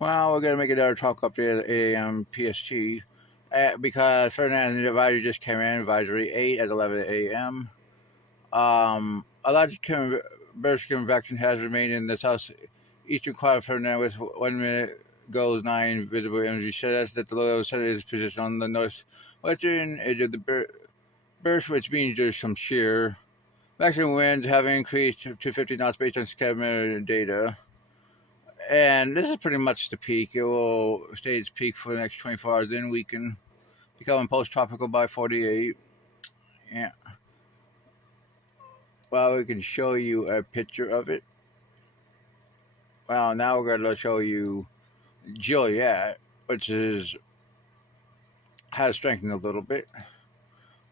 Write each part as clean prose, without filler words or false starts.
Well, we're gonna make another talk update at 8 a.m. PST because Fernand advisory just came in. Advisory 8 at 11 a.m. A large burst convection has remained in the southeastern quadrant of Fernand with 1 minute goes 9 visible energy. Says that the low center is positioned on the northwestern edge of the burst, which means there's some shear. Maximum winds have increased to 50 knots based on scatter data. And this is pretty much the peak. It will stay its peak for the next 24 hours. Then we can become post-tropical by 48. Yeah. Well, we can show you a picture of it. Well, now we're going to show you Juliet, which has strengthened a little bit.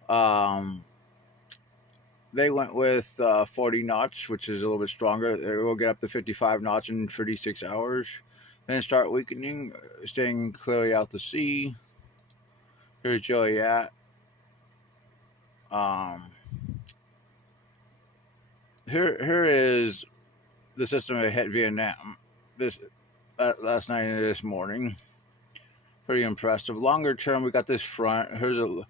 Um, they went with 40 knots, which is a little bit stronger. They will get up to 55 knots in 36 hours. Then start weakening, staying clearly out to sea. Here's Juliet. Here is the system that hit Vietnam last night and this morning. Pretty impressive. Longer term, we got this front. Here's a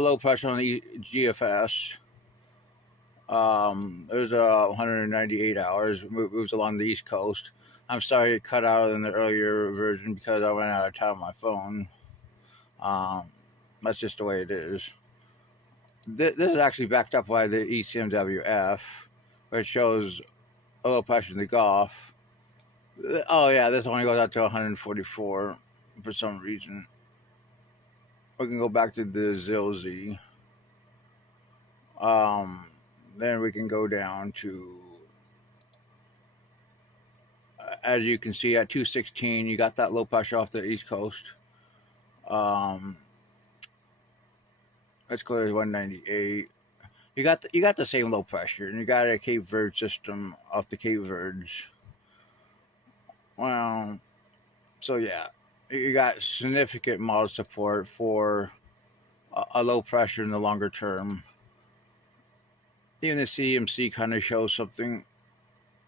low pressure on the GFS. There's 198 hours. Moves along the east coast. I'm sorry it cut out in the earlier version because I ran out of time on my phone. That's just the way it is. This is actually backed up by the ECMWF, which shows a low pressure in the Gulf. Oh yeah, this only goes out to 144 for some reason. We can go back to the ZILZ. Then we can go down to, as you can see, at 216, you got that low pressure off the east coast. Let's go to 198. You got the same low pressure, and you got a Cape Verde system off the Cape Verdes. Well, so yeah, you got significant model support for a low pressure in the longer term. Even the CMC kind of shows something.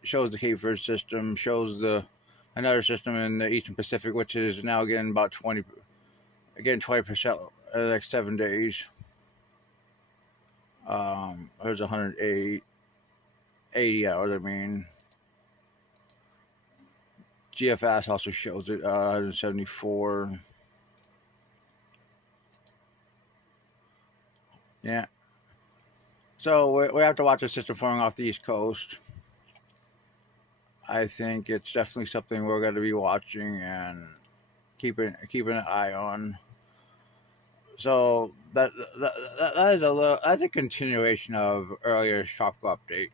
Shows the Cape Verde system. Shows another system in the Eastern Pacific, which is now getting about 20% in the next 7 days. There's 108, 80 hours. I mean, GFS also shows it 174. Yeah. So we have to watch the system forming off the East Coast. I think it's definitely something we're going to be watching and keeping an eye on. So that's a continuation of earlier tropical update.